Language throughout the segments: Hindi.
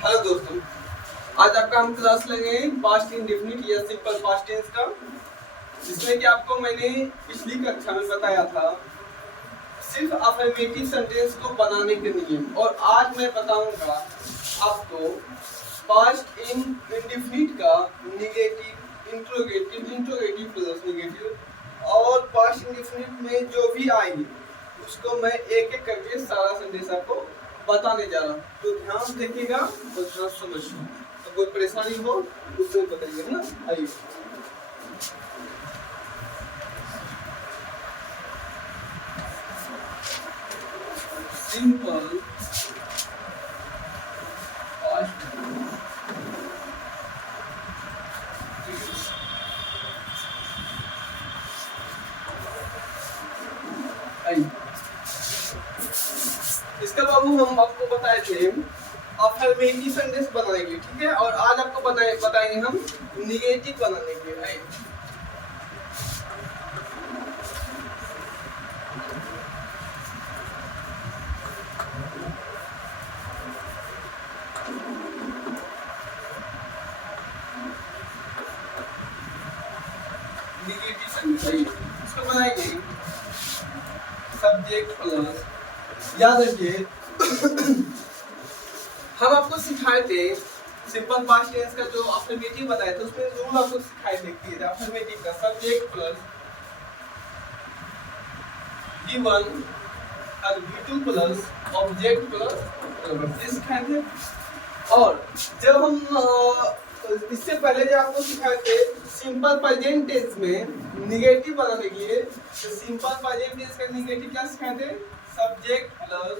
हेलो दोस्तों, आज आपका हम क्लास लगे पास्ट इंडेफिनिट या सिंपल पास्ट टेंस का, जिसमें कि आपको मैंने पिछली कक्षा में बताया था सिर्फ अफर्मेटिव सेंटेंस को बनाने के नियम, और आज मैं बताऊंगा आपको पास्ट इंडेफिनिट का नेगेटिव, इंट्रोगेटिव प्लस नेगेटिव और पास्ट इंडेफिनिट में जो भी आएगी उसको मैं एक एक करके सारा सेंटेंस आपको बताने जा रहा हूँ। तो ध्यान देखिएगा और ध्यान समझिए, तो कोई परेशानी हो उससे बताइए ना। आइए सिंपल पास्ट इसका बाबू हम आपको बताए थे अफर्मेटिव सेंटेंस बनाने के लिए, ठीक है, और आज आपको बताएंगे हम निगेटिव बनाने के लिए। निगेटिव सेंटेंस इसको बनाएंगे सब्जेक्ट प्लस, याद रखिए हम आपको सिखाए थे सिंपल पास्ट टेंस का जो अफर्मेटिव बताया था, उसमें रूल आपको सिखाए थे अफर्मेटिव का सब्जेक्ट प्लस गिवन और V2 प्लस ऑब्जेक्ट प्लस सिखाए थे। और जब हम इससे पहले जो आपको सिखाए थे सिंपल प्रेजेंट टेंस में निगेटिव बनाने के लिए, तो सिंपल प्रेजेंट टेंस का निगेटिव क्या सिखाए थे? सब्जेक्ट प्लस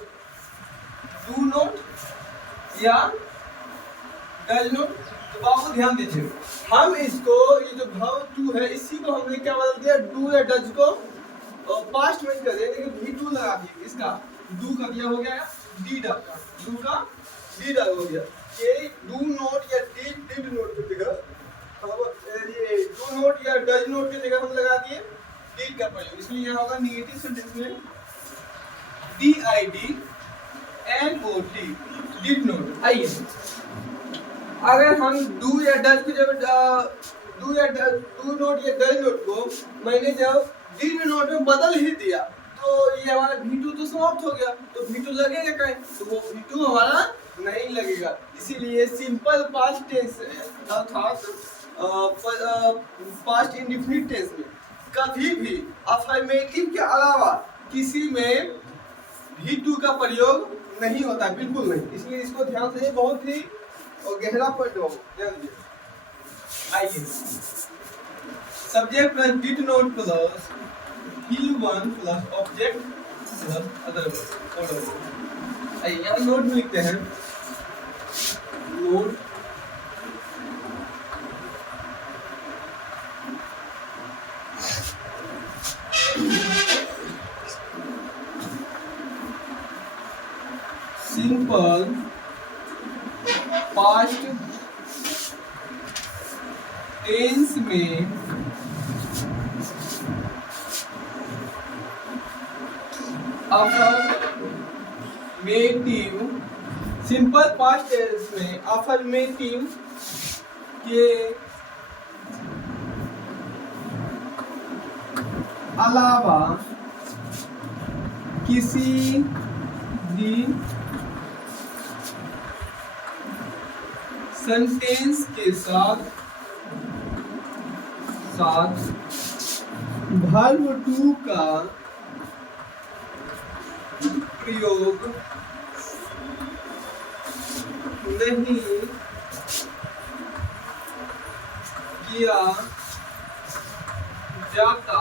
डू नॉट या डज नॉट। तो बाबू ध्यान दीजिए, हम इसको ये जो वर्ब टू है इसी को हमने क्या बदल दिया, डू या डज को पास्ट में कर दिया, V2 लगा दिया, इसका डू का दिया हो गया डी डा का, डू का डी डा हो गया। ये डू नॉट या डिड नॉट की जगह ये डू नॉट या डज नॉट की जगह हम लगा दिए डिड का प्रयोग, इसलिए यहाँ होगा नेगेटिव सेंटेंस में DID NOT डिड नॉट। आइए अगर हम डू या डज की जगह डू नॉट या डज नॉट को मैंने जब डिड नॉट में बदल ही दिया तो ये हमारा V2 तो समाप्त हो गया, तो V2 लगेगा कहीं, तो वो V2 हमारा नहीं लगेगा। इसीलिए सिंपल पास्ट टेंस अर्थात पास्ट इंडेफिनिट टेंस में कभी भी अफर्मेटिव के अलावा किसी में V2 का प्रयोग नहीं होता, बिल्कुल नहीं। इसलिए इसको ध्यान से, बहुत ही गहरा पॉइंट हो, ध्यान दीजिए। आइए subject plus did not plus V1 plus object plus other word. आइए यहाँ नोट में लिखते हैं, नोट सिंपल पास्ट टेंस में अफर्मेटिव, सिंपल पास्ट टेंस में अफर्मेटिव के अलावा किसी भी सेंटेंस के साथ वर्ब टू का प्रयोग नहीं किया जाता।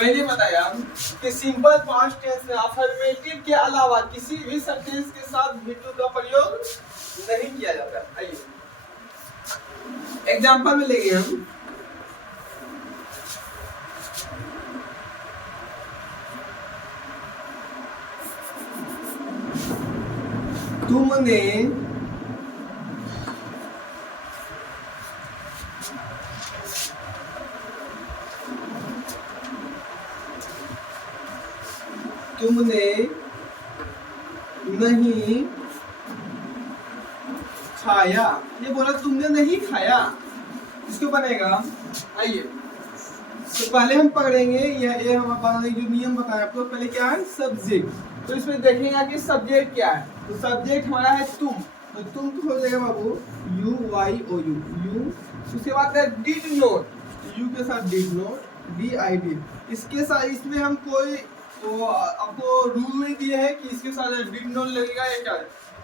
मैंने बताया कि सिंपल पास्ट टेंस में अफर्मेटिव के अलावा किसी भी सेंटेंस के साथ V2 का प्रयोग नहीं किया जाता। आइए एग्जांपल में लेंगे हम, तुमने तुमने नहीं खाया, ये बोला तुमने नहीं खाया, इसको बनेगा। आइए तो पहले हम पकड़ेंगे ये हम अपने जो नियम बताया आपको, पहले क्या है सब्जेक्ट, तो इसमें देखेंगे कि सब्जेक्ट क्या है, तो सब्जेक्ट हमारा है तुम, तो तुम तो हो जाएगा बाबू U Y O U U, उसके बाद है डिड नोट, यू के साथ did note D I D, इसके साथ इसमें हम कोई तो आपको रूल नहीं दिए है कि इसके साथ डिड नोट लगेगा या क्या,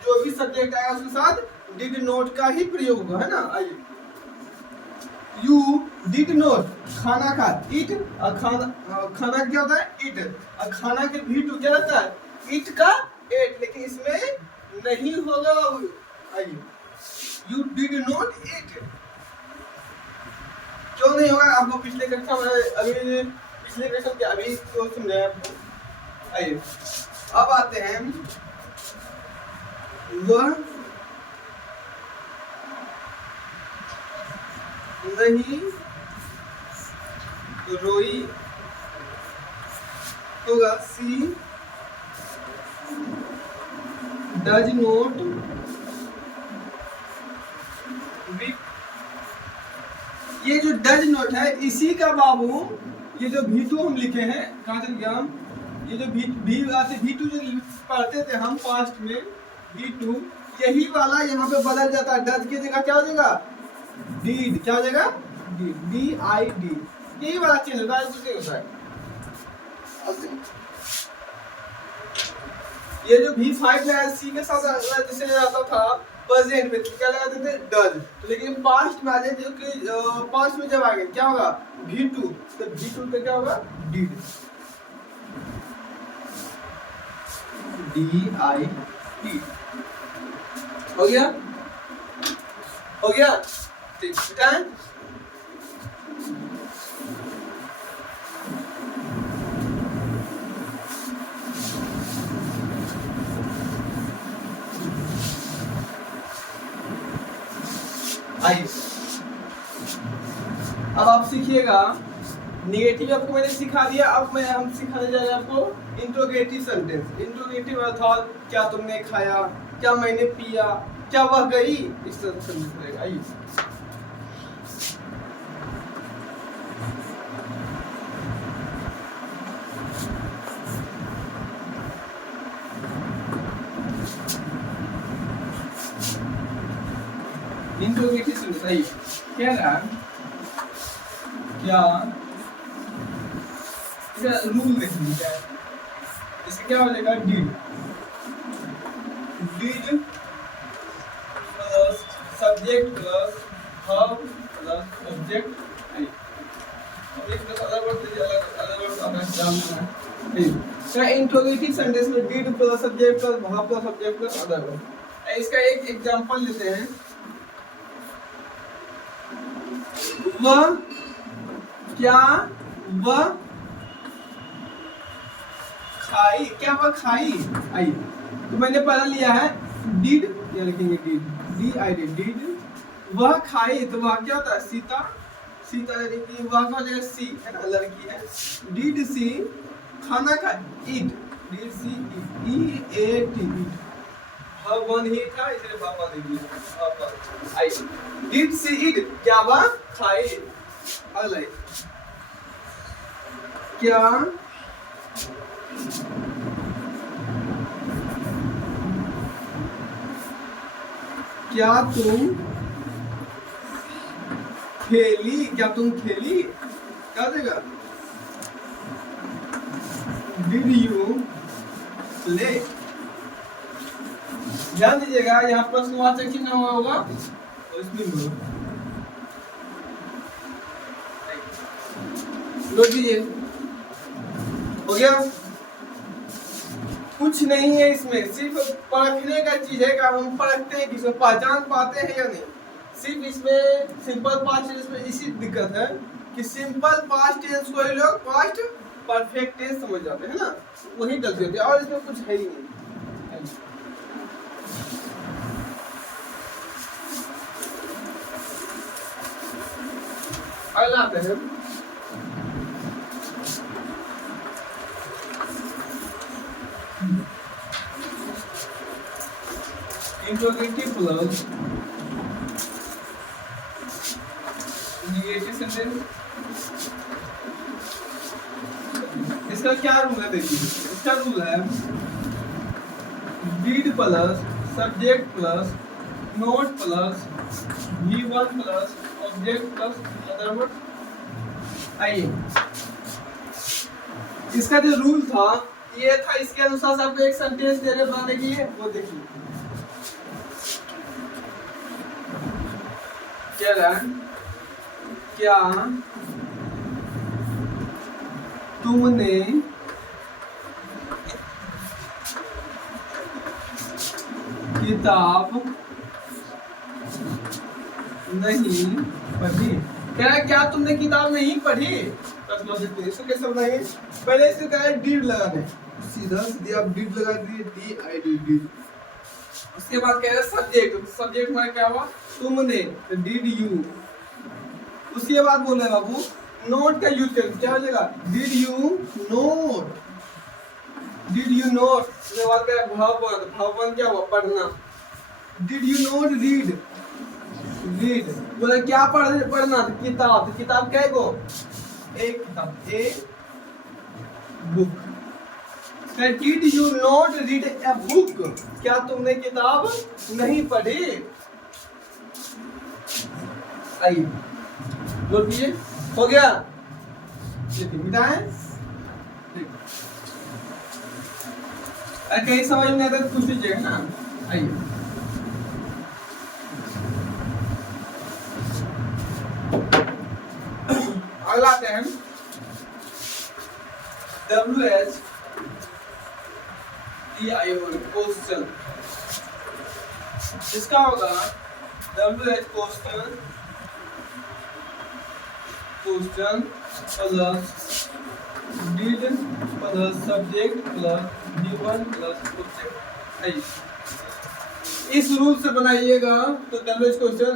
जो भी सब्जेक्ट आएगा उसके साथ डिड नोट का ही प्रयोग होगा, है ना। आइए यू डिड नोट खाना खा, इट, खाना क्या होता है इट, और खाना के भी टू क्या रहता है इट का एट, लेकिन इसमें नहीं होगा। आइए यू डिड नोट इट, क्यों नहीं होगा आपको पिछले कक्षा में अभी पिछले कक्षा क्या अभी तो समझाया आपको। आइए अब आते हैं वह नहीं रोई होगा, सी डज नोट वीक, ये जो डज नोट है इसी का बाबू ये जो V2 हम लिखे हैं, कहाँ चल गया हम, ये जो V2 जो पढ़ते थे हम पास्ट में V2, यही वाला यहाँ पे बदल जाता है, डज की जगह क्या हो जाएगा डीड, क्या हो जाएगा डीड, डी आई डी, यही वाला चेंज होता है, कुछ नहीं होता है। ये जो V5 है सी के साथ जैसे आता था प्रेजेंट में क्या लगाते थे डज, तो लेकिन पास्ट में आ जाए, जो कि पास्ट में जब आएंगे क्या होगा V2, तो V2 पे क्या होगा डीड, डी आई डी, हो गया हो गया ठीक है। आइए अब आप सीखिएगा नेगेटिव, आपको मैंने सिखा दिया, अब हम सिखाने जा रहे हैं आपको इंट्रोगेटिव सेंटेंस। इंट्रोगेटिव अर्थात क्या तुमने खाया, क्या मैंने पिया, क्या वह गई, इस तरह से लिखेगा। आइए इंट्रोगेटिव सेंटेंस, आइए क्या रहा, क्या इसका रूल देखेंगे क्या है, इसका क्या हो जाएगा did, did plus subject plus verb plus object, other word आपका जानना है। क्या इंट्रोगेटिव सेंटेंस में did plus subject plus verb plus object plus other word. इसका एक एग्जांपल लेते हैं, वह क्या वह खाई, क्या वह खाई। आइए तो मैंने पहला लिया है डिड, या लिखेंगे did D I D, did वह खाई, तो वह क्या होता है सीता, सीता यानी कि वह का जगह सी है ना, लड़की है। डिड सी खाना का ईट, did C E A T ईट, वह वन ही था इसलिए पापा ने दिया। आइए डिड सी ईट, क्या वह खाई। अगला क्या क्या तुम खेली, क्या तुम खेली, क्या देगा डिड यू प्ले। ध्यान दीजिएगा यहाँ प्रश्नवाचक चिन्ह होगा और इसमें नोट कीजिए, हो गया। कुछ नहीं है इसमें, सिर्फ परखने का चीज है कि हम परखते हैं कि इसमें पहचान पाते हैं या नहीं। सिर्फ इसमें सिंपल पास्ट टेंस में इसी दिक्कत है कि सिंपल पास्ट टेंस को ही लोग पास्ट परफेक्ट टेंस समझ जाते हैं ना, वही गलती होती है और इसमें कुछ है ही नहीं। अगला आते हैं इंटरोगेटिव प्लस नेगेटिव सेंटेंस। इसका क्या रूल है देखिए, इसका रूल है did plus subject plus not plus V1 plus object plus other word. आइए इसका जो रूल था ये था, इसके अनुसार आपको एक सेंटेंस दे रहे बनाने के लिए, वो देखिए क्या रहा, क्या तुमने किताब नहीं पढ़ी। कह रहा है क्या तुमने किताब नहीं पढ़ी। इसको कैसे बनाएंगे, पहले इसको कह रहा है डीड लगा दें, सीधा सीधी आप डीड लगा दिए, डी आई डी डीड। उसके बाद कह रहा है सब्जेक्ट, सब्जेक्ट में क्या हुआ तुमने, डीड यू। उसके बाद बोले बाबू नोट का यूज करें, क्या हो जाएगा did you note, did you note. उसके बाद क्या भवन, भवन क्या हुआ पढ़ना, did you note read, read बोले क्या पढ़ना किताब, किताब क्या गो एक किताब, a book. Did you note read a book, क्या तुमने किताब नहीं पढ़ी। आइए बोल कीजिए, हो गया मिटाएं। कहीं समझ में आता पूछ लीजिएगा ना। आइए अगला आते हैं WH क्वेश्चन। इसका होगा WH question, question plus did plus subject plus V1 plus object. इस रूल से बनाइएगा तो WH क्वेश्चन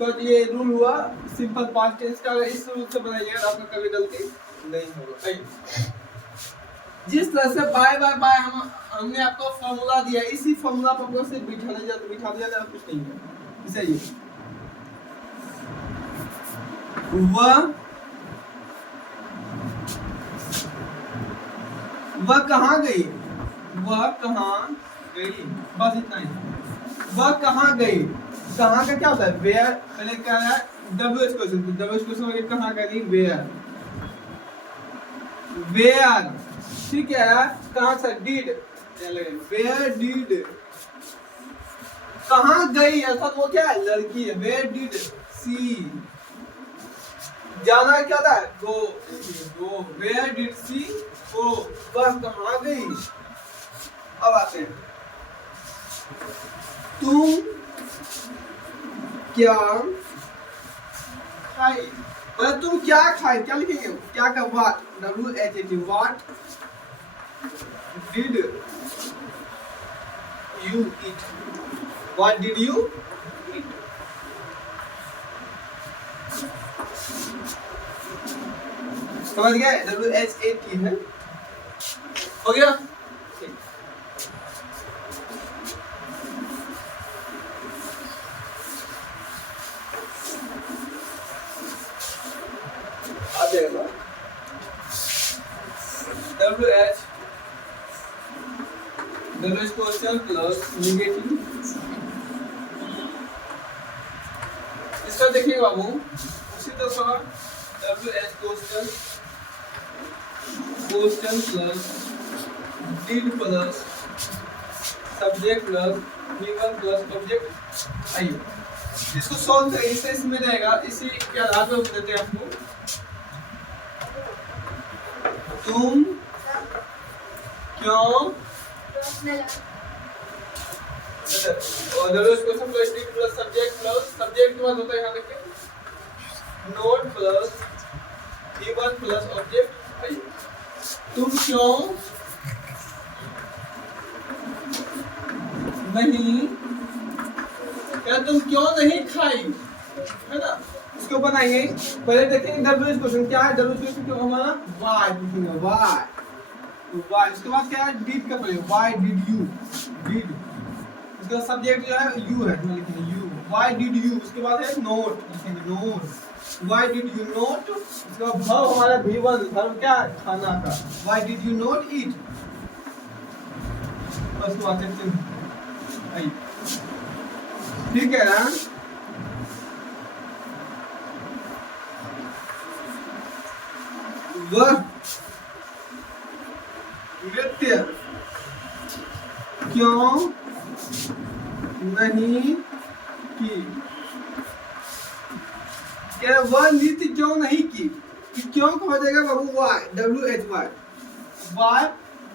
का ये रूल हुआ सिंपल पास्ट टेंस का। इस रूल से बनाइएगा आपका कभी गलती नहीं होगा। जिस तरह से बाय बाय बाय हमने आपको फॉर्मूला दिया, इसी फॉर्मूला पर आपको सिर्फ बिठा दिया कुछ नहीं है। इसे ये वह कहाँ गई, वह कहाँ गई, बस इतना ही। वह कहाँ गई, कहाँ का क्या होता है वेयर, पहले क्या है WH क्वेश्चन, WH क्वेश्चन कहाँ गई वेयर, वेयर ठीक है। कहाँ से डिड, वेयर डिड, कहाँ गई अर्थात वो क्या है लड़की है, वेयर डिड सी, जाना क्या था गो, गो वेयर डिड सी गो, वह कहाँ गई। अब आते हैं तुम क्या खाई, मतलब तुम क्या खाई, क्या लिखेंगे क्या का what, WHAT what did you eat, what did you eat. समझ गए, WHAT है, हो गया। WH question plus negative. इसका देखिए बाबू उसी तरह WH question, question plus did plus subject plus V1 plus object. आइए इसको सॉल्व करें, इससे इसमें रहेगा, इसी के आधार पर देते हैं आपको। तुम क्यों और WH question plus did plus subject के बाद होता है यहाँ देखिए note plus V1 plus object. आइए तुम क्यों नहीं, क्या तुम क्यों नहीं खाई, है ना। इसको बनाएंगे, पहले देखेंगे WH क्वेश्चन क्या है, WH क्वेश्चन क्यों हमारा व्हाई लिखेंगे, व्हाई, व्हाई। उसके बाद क्या है डिड का पहले व्हाई डिड यू, डिड। उसका सब्जेक्ट जो है यू है, लिखेंगे यू। व्हाई डिड यू, उसके बाद है नोट, लिखेंगे note. Why did you note, उसके बाद वर्ब हमारा V1, वर्ब क्या है, खाना का। Why did you not eat, बस वाचक चिन्ह आई, ठीक है ना। वह नृत्य क्यों नहीं की, क्या वह नृत्य क्यों नहीं की, क्यों का हो जाएगा बाबू वाई, WHY, वाई,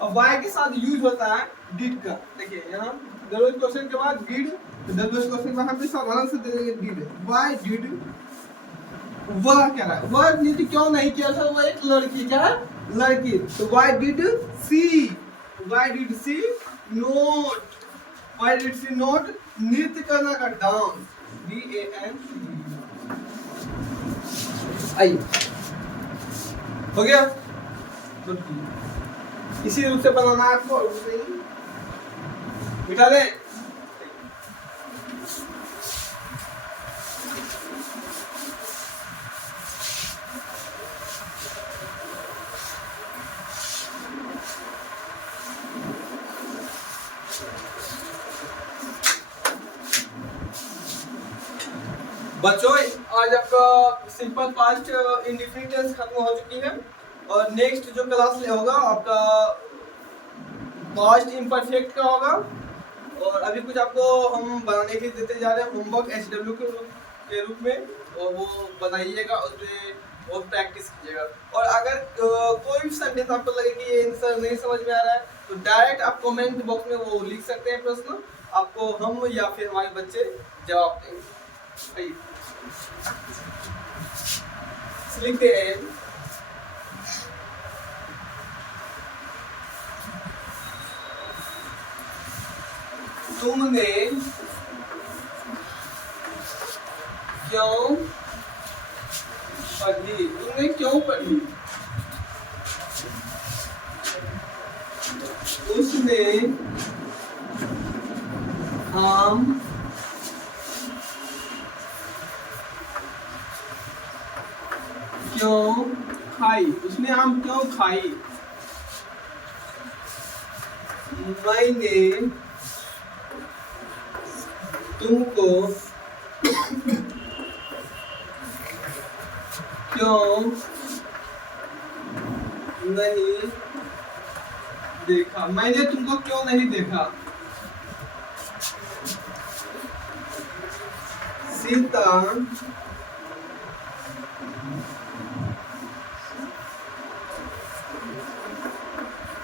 और वाई के साथ यूज होता है डिड का। देखिए यहाँ WH क्वेश्चन के बाद डिड, WH क्वेश्चन वहां पे सवाल से दे देंगे डिड, वाई डिड, वह कह रहा है वह नृत्य क्यों नहीं किया था, वो एक लड़की, क्या है, लड़की, तो why did she, why did she not, why did she not नृत्य करना का, डांस, DANCE। आइए हो गया, इसी रूप से बनाना है आपको, बिठा दें। बच्चों आज आपका सिंपल पास्ट इंडेफिनिट टेंस खत्म हो चुकी है, और नेक्स्ट जो क्लास होगा आपका पास्ट इम्परफेक्ट का होगा। और अभी कुछ आपको हम बनाने के लिए देते जा रहे हैं होमवर्क HW के रूप में, और वो बनाइएगा, उसमें वो प्रैक्टिस कीजिएगा। और अगर कोई भी सेंटेंस आपको लगे कि ये आंसर नहीं समझ में आ रहा है, तो डायरेक्ट आप कमेंट बॉक्स में वो लिख सकते हैं प्रश्न, आपको हम या फिर हमारे बच्चे जवाब देंगे। लिखते हैं, तुमने क्यों पढ़ी, तुमने क्यों पढ़ी, उसने आम क्यों खाई, उसने आम क्यों खाई, मैंने तुमको क्यों नहीं देखा, मैंने तुमको क्यों नहीं देखा, सीता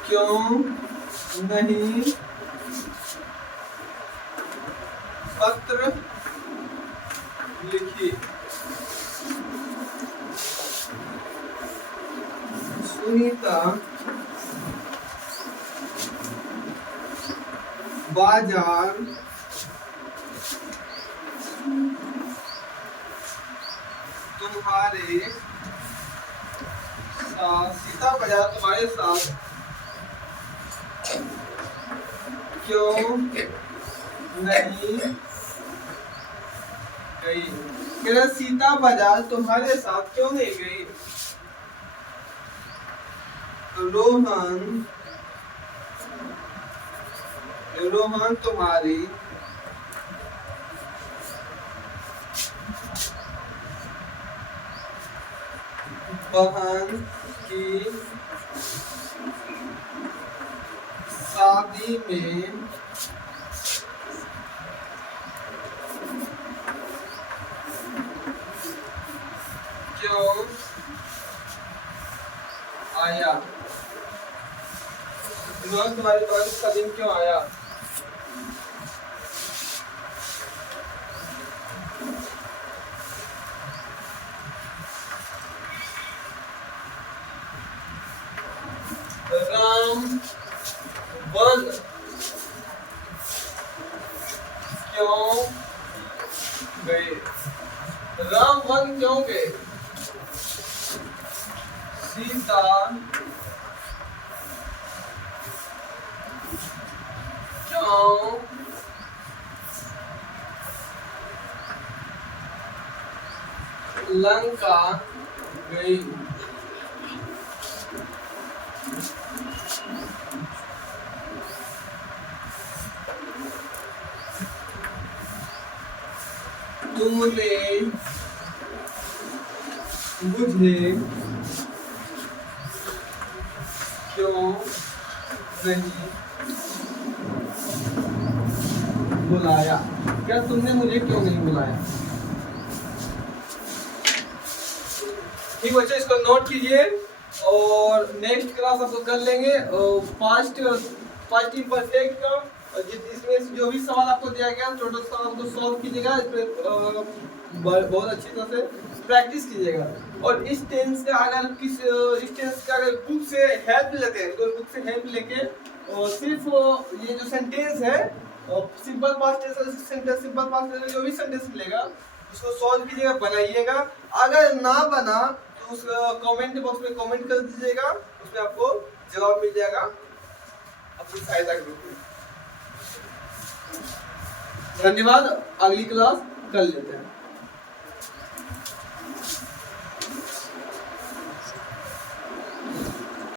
क्यों नहीं पत्र लिखी, सुनीता बाजार तुम्हारे साथ, सीता बाजार तुम्हारे साथ क्यों नहीं गई, मेरा सीता बाजार तुम्हारे साथ क्यों नहीं गई, रोहन रोहन तुम्हारी बहन की शादी में क्यों आया, रोहन तुम्हारी बहन की शादी में क्यों आया, राम वन क्यों गए, राम वन क्यों गए, सीता क्यों लंका गई। तुमने मुझे क्यों नहीं बुलाया? क्या तुमने मुझे क्यों नहीं बुलाया? ठीक बच्चे, इसको नोट कीजिए और नेक्स्ट क्लास आपको कर लेंगे पास्ट इम्परफेक्ट का। इसमें जो भी सवाल आपको दिया गया टोटल सवाल आपको सॉल्व कीजिएगा, इसमें बहुत अच्छी तरह से प्रैक्टिस कीजिएगा। और इस टेंस का अगर बुक से हेल्प लेते हैं तो बुक से हेल्प लेके सिर्फ ये जो सेंटेंस है simple past tense simple past tense जो भी सेंटेंस मिलेगा उसको सॉल्व कीजिएगा, बनाइएगा। अगर ना बना तो उस कमेंट बॉक्स में कमेंट कर दीजिएगा, उसमें आपको जवाब मिल जाएगा अपनी सहायता के रूप में। धन्यवाद, अगली क्लास कर लेते हैं।